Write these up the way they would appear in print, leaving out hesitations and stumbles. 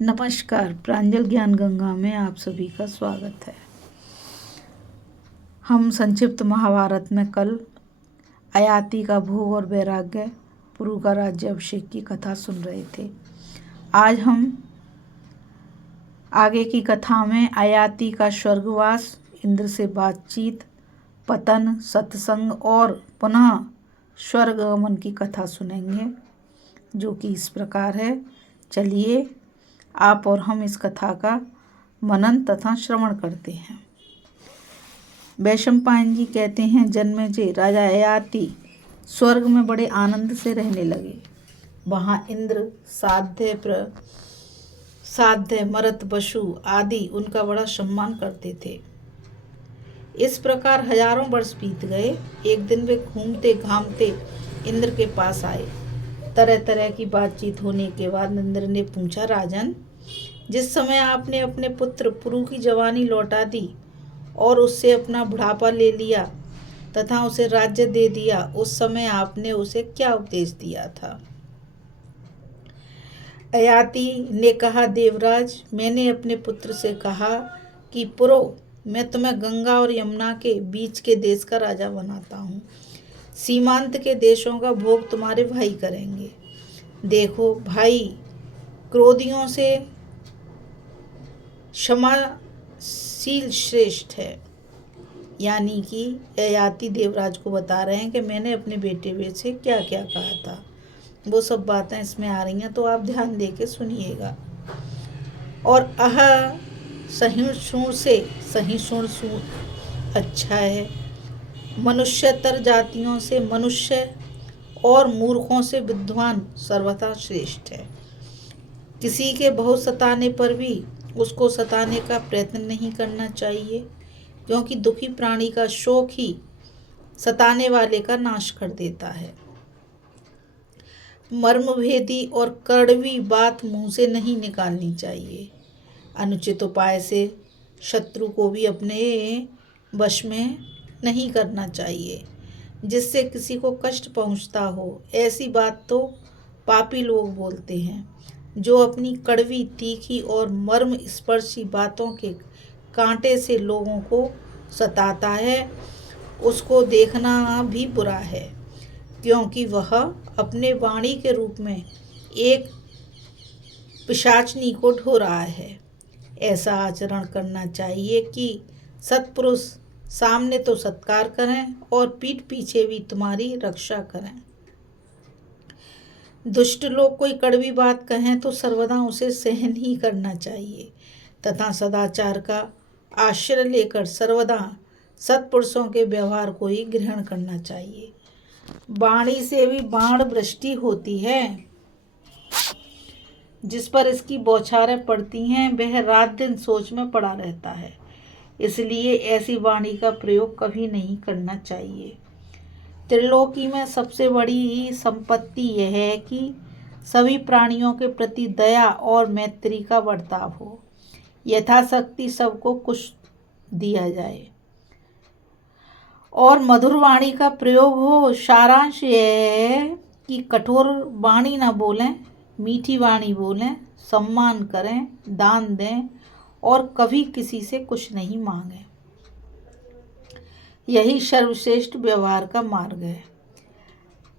नमस्कार। प्रांजल ज्ञान गंगा में आप सभी का स्वागत है। हम संक्षिप्त महाभारत में कल अयाति का भोग और वैराग्य, पुरु का राज्य अभिषेक की कथा सुन रहे थे। आज हम आगे की कथा में अयाति का स्वर्गवास, इंद्र से बातचीत, पतन, सत्संग और पुनः स्वर्गगमन की कथा सुनेंगे, जो कि इस प्रकार है। चलिए आप और हम इस कथा का मनन तथा श्रवण करते हैं। वैशंपायन जी कहते हैं, जन्मेजय राजा अयाति स्वर्ग में बड़े आनंद से रहने लगे। वहाँ इंद्र, साध्य, मरत, पशु आदि उनका बड़ा सम्मान करते थे। इस प्रकार हजारों वर्ष बीत गए। एक दिन वे घूमते घामते इंद्र के पास आए। तरह तरह की बातचीत होने के बाद इंद्र ने पूछा, राजन, जिस समय आपने अपने पुत्र पुरु की जवानी लौटा दी और उससे अपना बुढ़ापा ले लिया तथा उसे राज्य दे दिया, उस समय आपने उसे क्या उपदेश दिया था? अयाति ने कहा, देवराज, मैंने अपने पुत्र से कहा कि पुरो, मैं तुम्हें गंगा और यमुना के बीच के देश का राजा बनाता हूँ। सीमांत के देशों का भोग तुम्हारे भाई करेंगे। देखो, भाई क्रोधियों से क्षमाशील श्रेष्ठ है। यानी कि अयाति देवराज को बता रहे हैं कि मैंने अपने बेटे से क्या क्या कहा था। वो सब बातें इसमें आ रही हैं, तो आप ध्यान दे के सुनिएगा। और सहिष्णु से सहिष्णु अच्छा है। मनुष्यतर जातियों से मनुष्य और मूर्खों से विद्वान सर्वथा श्रेष्ठ है। किसी के बहुत सताने पर भी उसको सताने का प्रयत्न नहीं करना चाहिए, क्योंकि दुखी प्राणी का शोक ही सताने वाले का नाश कर देता है। मर्मभेदी और कड़वी बात मुंह से नहीं निकालनी चाहिए। अनुचित उपाय से शत्रु को भी अपने वश में नहीं करना चाहिए, जिससे किसी को कष्ट पहुंचता हो। ऐसी बात तो पापी लोग बोलते हैं। जो अपनी कड़वी, तीखी और मर्म स्पर्शी बातों के कांटे से लोगों को सताता है, उसको देखना भी बुरा है, क्योंकि वह अपने वाणी के रूप में एक पिशाचनी को ढो रहा है। ऐसा आचरण करना चाहिए कि सत्पुरुष सामने तो सत्कार करें और पीठ पीछे भी तुम्हारी रक्षा करें। दुष्ट लोग कोई कड़वी बात कहें तो सर्वदा उसे सहन ही करना चाहिए तथा सदाचार का आश्रय लेकर सर्वदा सत्पुरुषों के व्यवहार को ही ग्रहण करना चाहिए। वाणी से भी बाण वृष्टि होती है। जिस पर इसकी बौछारें पड़ती हैं, वह रात दिन सोच में पड़ा रहता है। इसलिए ऐसी वाणी का प्रयोग कभी नहीं करना चाहिए। त्रिलोकी में सबसे बड़ी संपत्ति यह है कि सभी प्राणियों के प्रति दया और मैत्री का बर्ताव हो। यथाशक्ति सबको कुछ दिया जाए और मधुर वाणी का प्रयोग हो। सारांश यह है कि कठोर वाणी न बोलें, मीठी वाणी बोलें, सम्मान करें, दान दें और कभी किसी से कुछ नहीं मांगें। यही सर्वश्रेष्ठ व्यवहार का मार्ग है।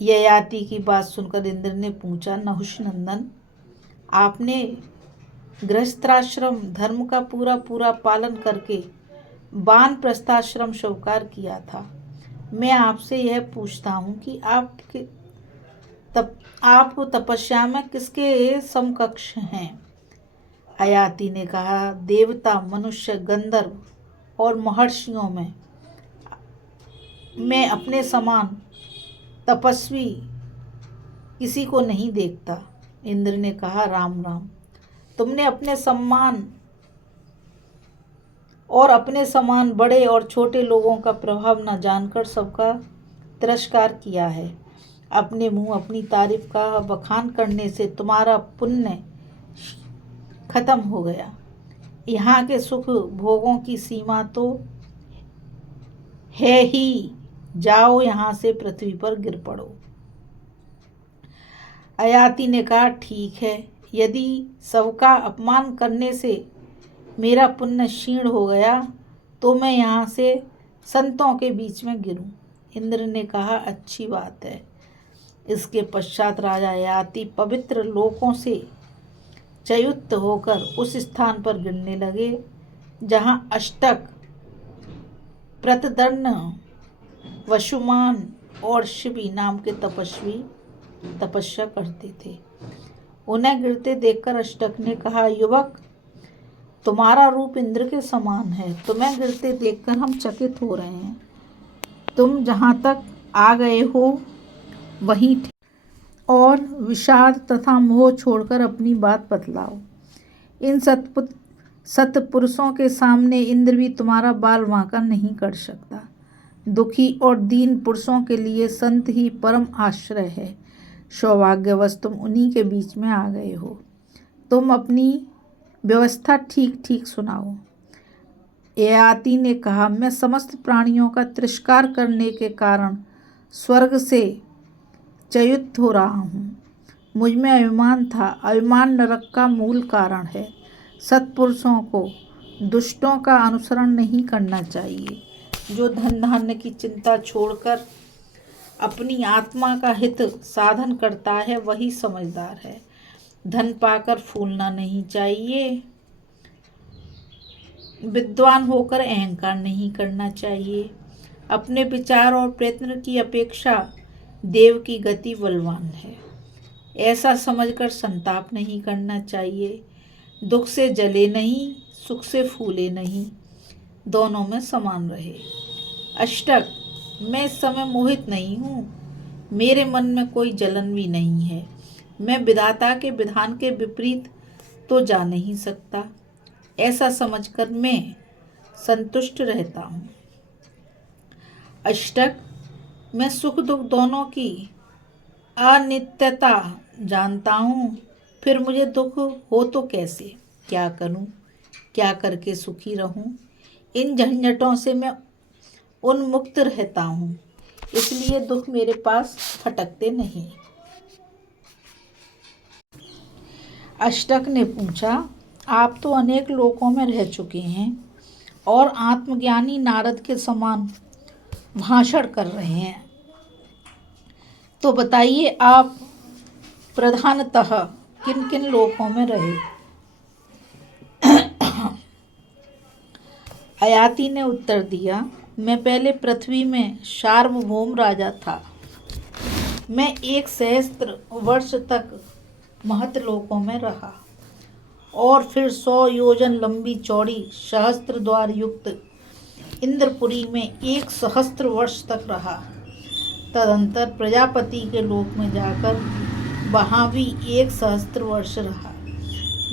ययाति की बात सुनकर इंद्र ने पूछा, नहुष नंदन, आपने गृहस्थाश्रम धर्म का पूरा पूरा पालन करके वानप्रस्थाश्रम स्वीकार किया था। मैं आपसे यह पूछता हूँ कि आप तपस्या में किसके समकक्ष हैं? अयाति ने कहा, देवता, मनुष्य, गंधर्व और महर्षियों में मैं अपने समान तपस्वी किसी को नहीं देखता। इंद्र ने कहा, राम राम, तुमने अपने समान बड़े और छोटे लोगों का प्रभाव न जानकर सबका तिरस्कार किया है। अपने मुंह अपनी तारीफ का बखान करने से तुम्हारा पुण्य खत्म हो गया। यहाँ के सुख भोगों की सीमा तो है ही, जाओ यहाँ से पृथ्वी पर गिर पड़ो। अयाति ने कहा, ठीक है, यदि सबका अपमान करने से मेरा पुण्य क्षीण हो गया तो मैं यहाँ से संतों के बीच में गिरूं। इंद्र ने कहा, अच्छी बात है। इसके पश्चात राजा ययाति पवित्र लोकों से च्युत होकर उस स्थान पर गिरने लगे जहाँ अष्टक, प्रतदर्ण, वसुमान और शिवी नाम के तपस्वी तपस्या करते थे। उन्हें गिरते देखकर अष्टक ने कहा, युवक, तुम्हारा रूप इंद्र के समान है। तुम्हें गिरते देखकर हम चकित हो रहे हैं। तुम जहाँ तक आ गए हो वहीं और विषाद तथा मोह छोड़कर अपनी बात बतलाओ। इन सत्पुरुषों के सामने इंद्र भी तुम्हारा बाल बांका नहीं कर सकता। दुखी और दीन पुरुषों के लिए संत ही परम आश्रय है। सौभाग्यवश तुम उन्हीं के बीच में आ गए हो। तुम अपनी व्यवस्था ठीक ठीक सुनाओ। ययाति ने कहा, मैं समस्त प्राणियों का तिरस्कार करने के कारण स्वर्ग से च्युत हो रहा हूँ। मुझ में अभिमान था। अभिमान नरक का मूल कारण है। सत्पुरुषों को दुष्टों का अनुसरण नहीं करना चाहिए। जो धन धान्य की चिंता छोड़कर अपनी आत्मा का हित साधन करता है वही समझदार है। धन पाकर फूलना नहीं चाहिए। विद्वान होकर अहंकार नहीं करना चाहिए। अपने विचार और प्रयत्न की अपेक्षा देव की गति बलवान है। ऐसा समझकर संताप नहीं करना चाहिए। दुख से जले नहीं, सुख से फूले नहीं, दोनों में समान रहे। अष्टक, मैं इस समय मोहित नहीं हूँ। मेरे मन में कोई जलन भी नहीं है। मैं विधाता के विधान के विपरीत तो जा नहीं सकता। ऐसा समझकर मैं संतुष्ट रहता हूँ। अष्टक, मैं सुख दुख दोनों की अनित्यता जानता हूँ। फिर मुझे दुख हो तो कैसे? क्या करूँ? क्या करके सुखी रहूँ? इन झंझटों से मैं उन्मुक्त रहता हूँ, इसलिए दुख मेरे पास खटकते नहीं। अष्टक ने पूछा, आप तो अनेक लोकों में रह चुके हैं और आत्मज्ञानी नारद के समान भाषण कर रहे हैं, तो बताइए आप प्रधानतः किन किन लोकों में रहे? ययाति ने उत्तर दिया, मैं पहले पृथ्वी में सार्वभौम राजा था। मैं 1 सहस्त्र वर्ष तक महतलोकों में रहा और फिर 100 योजन लंबी चौड़ी सहस्त्र द्वार युक्त इंद्रपुरी में 1 सहस्त्र वर्ष तक रहा। तदंतर प्रजापति के लोक में जाकर वहाँ भी 1 सहस्त्र वर्ष रहा।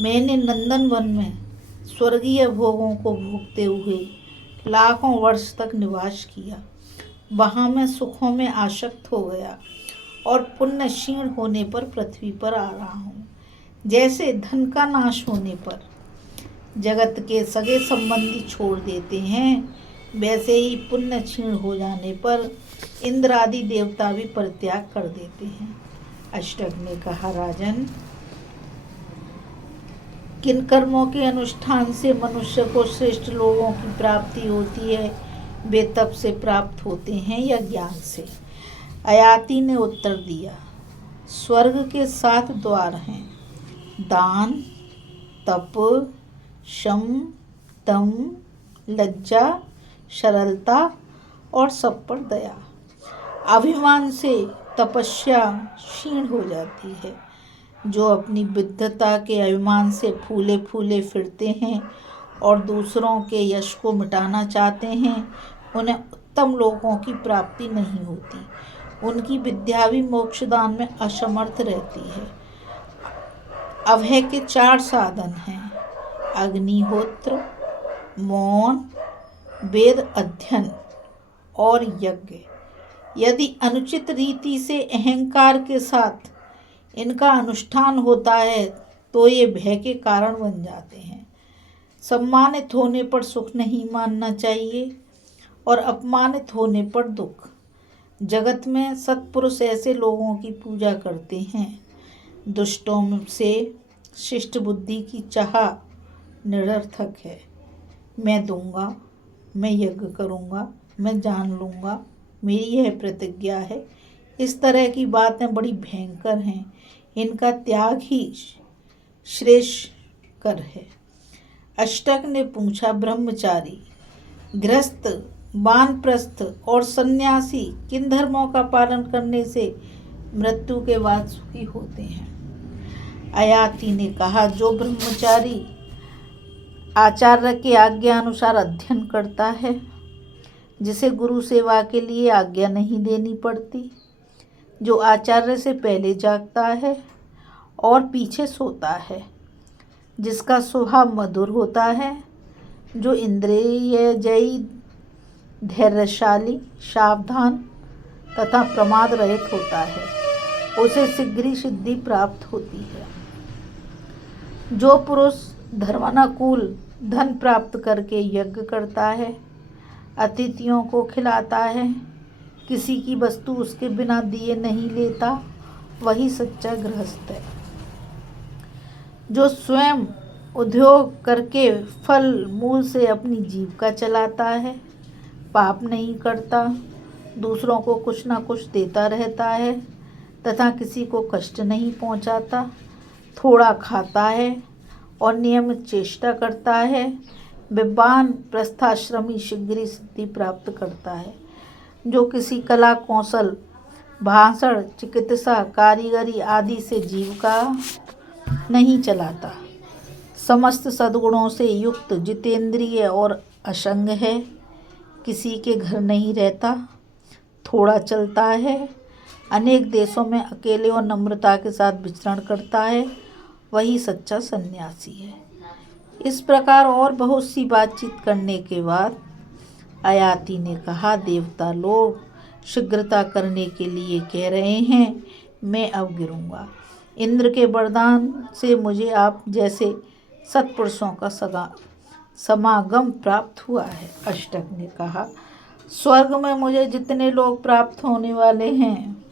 मैंने नंदन वन में स्वर्गीय भोगों को भोगते हुए लाखों वर्ष तक निवास किया। वहाँ मैं सुखों में आसक्त हो गया और पुण्य क्षीण होने पर पृथ्वी पर आ रहा हूँ। जैसे धन का नाश होने पर जगत के सगे संबंधी छोड़ देते हैं, वैसे ही पुण्य क्षीण हो जाने पर इंद्र आदि देवता भी परित्याग कर देते हैं। अष्टक ने कहा, राजन, किन कर्मों के अनुष्ठान से मनुष्य को श्रेष्ठ लोगों की प्राप्ति होती है? वे तप से प्राप्त होते हैं या ज्ञान से? ययाति ने उत्तर दिया, स्वर्ग के 7 द्वार हैं, दान, तप, शम, दम, लज्जा, सरलता और सब पर दया। अभिमान से तपस्या क्षीण हो जाती है। जो अपनी विद्वता के अभिमान से फूले फूले फिरते हैं और दूसरों के यश को मिटाना चाहते हैं, उन्हें उत्तम लोगों की प्राप्ति नहीं होती। उनकी विद्या भी मोक्षदान में असमर्थ रहती है। अभय के 4 साधन हैं, अग्निहोत्र, मौन, वेद अध्ययन और यज्ञ। यदि अनुचित रीति से अहंकार के साथ इनका अनुष्ठान होता है तो ये भय के कारण बन जाते हैं। सम्मानित होने पर सुख नहीं मानना चाहिए और अपमानित होने पर दुख। जगत में सत्पुरुष ऐसे लोगों की पूजा करते हैं, दुष्टों से शिष्ट बुद्धि की चाह निरर्थक है। मैं दूंगा, मैं यज्ञ करूंगा, मैं जान लूंगा, मेरी यह प्रतिज्ञा है, इस तरह की बातें बड़ी भयंकर हैं। इनका त्याग ही श्रेष्ठकर है। अष्टक ने पूछा, ब्रह्मचारी, गृहस्थ, वानप्रस्थ और सन्यासी किन धर्मों का पालन करने से मृत्यु के बाद सुखी होते हैं? अयाति ने कहा, जो ब्रह्मचारी आचार्य की आज्ञा अनुसार अध्ययन करता है, जिसे गुरु सेवा के लिए आज्ञा नहीं देनी पड़ती, जो आचार्य से पहले जागता है और पीछे सोता है, जिसका स्वभाव मधुर होता है, जो इंद्रिय जयी, धैर्यशाली, सावधान तथा प्रमाद रहित होता है, उसे शीघ्र ही सिद्धि प्राप्त होती है। जो पुरुष धर्मानुकूल धन प्राप्त करके यज्ञ करता है, अतिथियों को खिलाता है, किसी की वस्तु उसके बिना दिए नहीं लेता, वही सच्चा गृहस्थ है। जो स्वयं उद्योग करके फल मूल से अपनी जीविका चलाता है, पाप नहीं करता, दूसरों को कुछ ना कुछ देता रहता है तथा किसी को कष्ट नहीं पहुंचाता, थोड़ा खाता है और नियमित चेष्टा करता है, विद्वान प्रस्थाश्रमी शीघ्र सिद्धि प्राप्त करता है। जो किसी कला कौशल, भाषण, चिकित्सा, कारीगरी आदि से जीविका नहीं चलाता, समस्त सद्गुणों से युक्त, जितेंद्रिय और असंग है, किसी के घर नहीं रहता, थोड़ा चलता है, अनेक देशों में अकेले और नम्रता के साथ विचरण करता है, वही सच्चा सन्यासी है। इस प्रकार और बहुत सी बातचीत करने के बाद अयाति ने कहा, देवता लोग शीघ्रता करने के लिए कह रहे हैं, मैं अब गिरूंगा। इंद्र के वरदान से मुझे आप जैसे सत्पुरुषों का समागम प्राप्त हुआ है। अष्टक ने कहा, स्वर्ग में मुझे जितने लोग प्राप्त होने वाले हैं,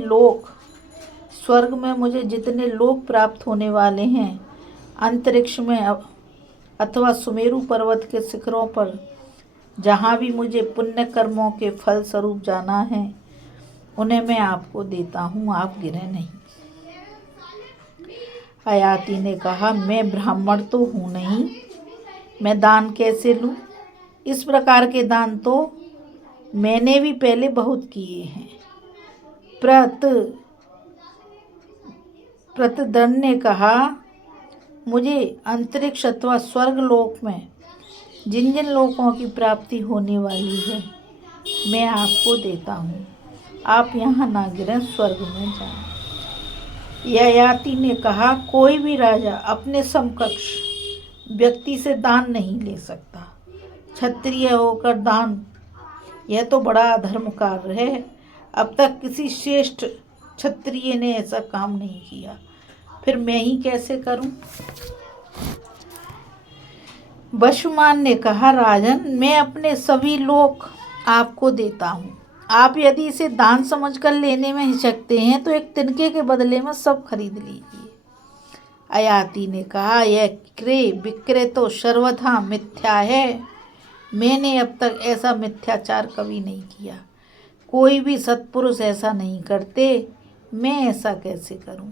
लोक, स्वर्ग में मुझे जितने लोग प्राप्त होने वाले हैं, अंतरिक्ष में अथवा सुमेरु पर्वत के शिखरों पर जहाँ भी मुझे पुण्य कर्मों के फल स्वरूप जाना है, उन्हें मैं आपको देता हूँ, आप गिरे नहीं। अयाति ने कहा, मैं ब्राह्मण तो हूँ नहीं, मैं दान कैसे लूँ? इस प्रकार के दान तो मैंने भी पहले बहुत किए हैं। प्रतदन ने कहा, मुझे अंतरिक्ष अथवा स्वर्ग लोक में जिन जिन लोगों की प्राप्ति होने वाली है, मैं आपको देता हूँ, आप यहाँ ना गिरें, स्वर्ग में जाएं। ययाति ने कहा, कोई भी राजा अपने समकक्ष व्यक्ति से दान नहीं ले सकता। क्षत्रिय होकर दान, यह तो बड़ा अधर्म कार्य है। अब तक किसी श्रेष्ठ क्षत्रिय ने ऐसा काम नहीं किया, फिर मैं ही कैसे करूं? वसुमान ने कहा, राजन, मैं अपने सभी लोक आपको देता हूँ। आप यदि इसे दान समझकर लेने में हिचकते हैं तो एक तिनके के बदले में सब खरीद लीजिए। अयाति ने कहा, यह क्रय विक्रय तो सर्वथा मिथ्या है। मैंने अब तक ऐसा मिथ्याचार कभी नहीं किया। कोई भी सत्पुरुष ऐसा नहीं करते, मैं ऐसा कैसे करूं?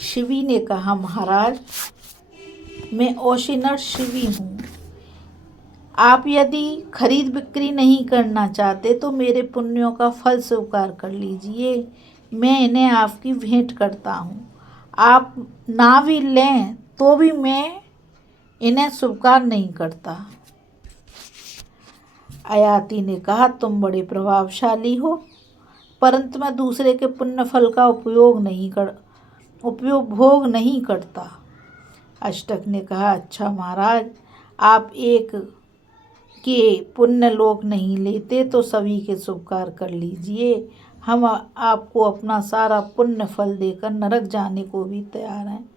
शिवी ने कहा, महाराज, मैं औशिनर शिवी हूँ। आप यदि खरीद बिक्री नहीं करना चाहते तो मेरे पुण्यों का फल स्वीकार कर लीजिए। मैं इन्हें आपकी भेंट करता हूँ। आप ना भी लें तो भी मैं इन्हें स्वीकार नहीं करता। अयाति ने कहा, तुम बड़े प्रभावशाली हो, परंतु मैं दूसरे के पुण्य फल का उपभोग नहीं करता। अष्टक ने कहा, अच्छा महाराज, आप एक के पुण्य लोक नहीं लेते तो सभी के स्वीकार कर लीजिए। हम आपको अपना सारा पुण्य फल देकर नरक जाने को भी तैयार हैं।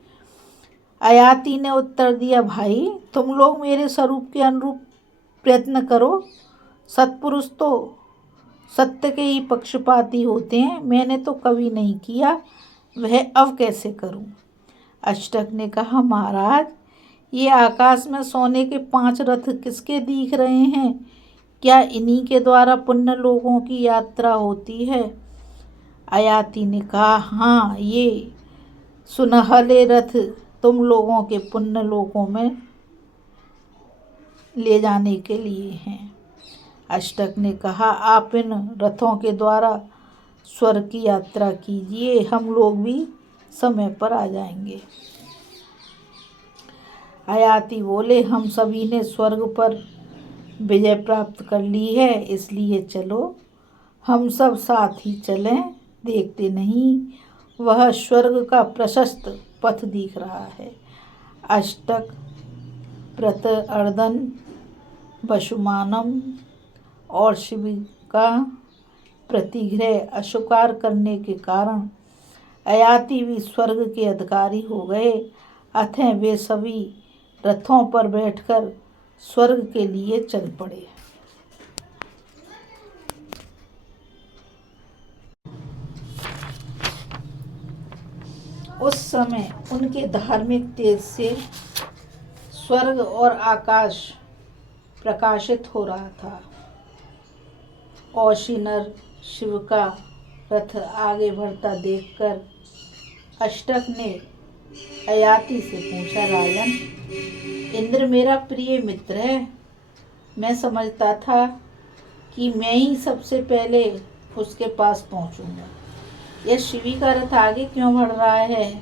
अयाति ने उत्तर दिया, भाई, तुम लोग मेरे स्वरूप के अनुरूप प्रयत्न करो। सत्पुरुष तो सत्य के ही पक्षपाती होते हैं। मैंने तो कभी नहीं किया, वह अब कैसे करूं? अष्टक ने कहा, महाराज, ये आकाश में सोने के 5 रथ किसके दिख रहे हैं? क्या इन्हीं के द्वारा पुण्य लोगों की यात्रा होती है? आयाति ने कहा, हाँ, ये सुनहले रथ तुम लोगों के पुण्य लोगों में ले जाने के लिए हैं। अष्टक ने कहा, आप इन रथों के द्वारा स्वर्ग की यात्रा कीजिए, हम लोग भी समय पर आ जाएंगे। आयाति बोले, हम सभी ने स्वर्ग पर विजय प्राप्त कर ली है, इसलिए चलो हम सब साथ ही चलें। देखते नहीं, वह स्वर्ग का प्रशस्त पथ दिख रहा है। अष्टक प्रत अर्दन वसुमानम और शिव का प्रतिग्रह अस्वीकार करने के कारण आयाति भी स्वर्ग के अधिकारी हो गए। अतः वे सभी रथों पर बैठकर स्वर्ग के लिए चल पड़े। उस समय उनके धार्मिक तेज से स्वर्ग और आकाश प्रकाशित हो रहा था। औशीनर शिव का रथ आगे बढ़ता देखकर अष्टक ने आयाति से पूछा, राजन, इंद्र मेरा प्रिय मित्र है। मैं समझता था कि मैं ही सबसे पहले उसके पास पहुंचूंगा। यह शिवी का रथ आगे क्यों बढ़ रहा है?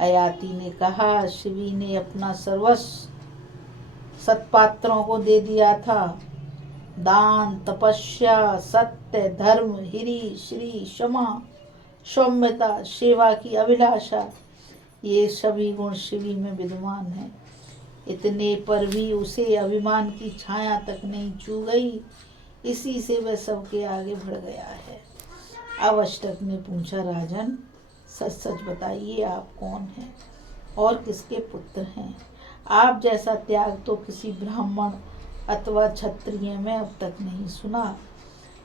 आयाति ने कहा, शिवी ने अपना सर्वस्व सत्पात्रों को दे दिया था। दान, तपस्या, सत्य, धर्म, हिरी, श्री, क्षमा, सौम्यता, सेवा की अभिलाषा, ये सभी गुण शिवी में विद्यमान हैं। इतने पर भी उसे अभिमान की छाया तक नहीं छू गई। इसी से वह सबके आगे बढ़ गया है। अब अष्टक ने पूछा, राजन, सच सच बताइए, आप कौन हैं और किसके पुत्र हैं? आप जैसा त्याग तो किसी ब्राह्मण अथवा क्षत्रिय में अब तक नहीं सुना।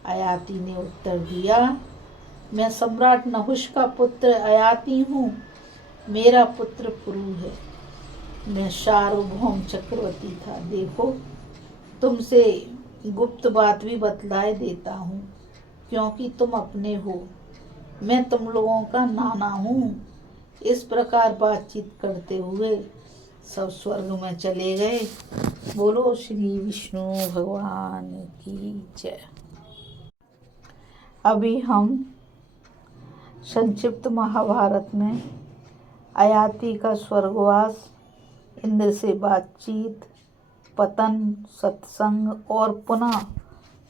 आयाति ने उत्तर दिया, मैं सम्राट नहुष का पुत्र आयाति हूँ। मेरा पुत्र पुरु है। मैं सार्वभौम चक्रवर्ती था। देखो, तुमसे गुप्त बात भी बतलाए देता हूँ, क्योंकि तुम अपने हो। मैं तुम लोगों का नाना हूँ। इस प्रकार बातचीत करते हुए सब स्वर्ग में चले गए। बोलो श्री विष्णु भगवान की जय। अभी हम संक्षिप्त महाभारत में आयाति का स्वर्गवास, इंद्र से बातचीत, पतन, सत्संग और पुनः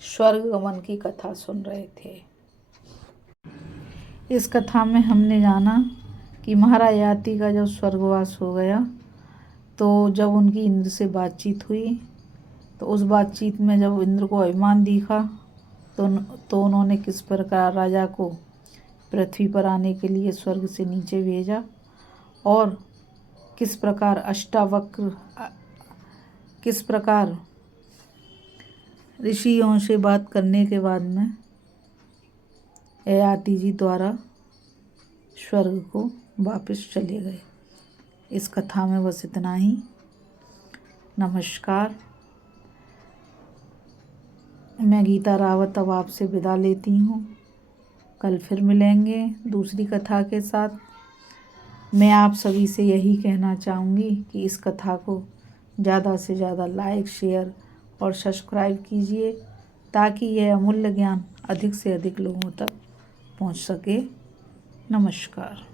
स्वर्ग गमन की कथा सुन रहे थे। इस कथा में हमने जाना कि महाराज आयाति का जब स्वर्गवास हो गया तो जब उनकी इंद्र से बातचीत हुई तो उस बातचीत में जब इंद्र को अभिमान दिखा तो उन्होंने किस प्रकार राजा को पृथ्वी पर आने के लिए स्वर्ग से नीचे भेजा और किस प्रकार अष्टावक्र, किस प्रकार ऋषियों से बात करने के बाद में आयाति जी द्वारा स्वर्ग को वापस चले गए। इस कथा में बस इतना ही। नमस्कार। मैं गीता रावत अब आपसे विदा लेती हूँ। कल फिर मिलेंगे दूसरी कथा के साथ। मैं आप सभी से यही कहना चाहूँगी कि इस कथा को ज़्यादा से ज़्यादा लाइक, शेयर और सब्सक्राइब कीजिए ताकि यह अमूल्य ज्ञान अधिक से अधिक लोगों तक पहुँच सके। नमस्कार।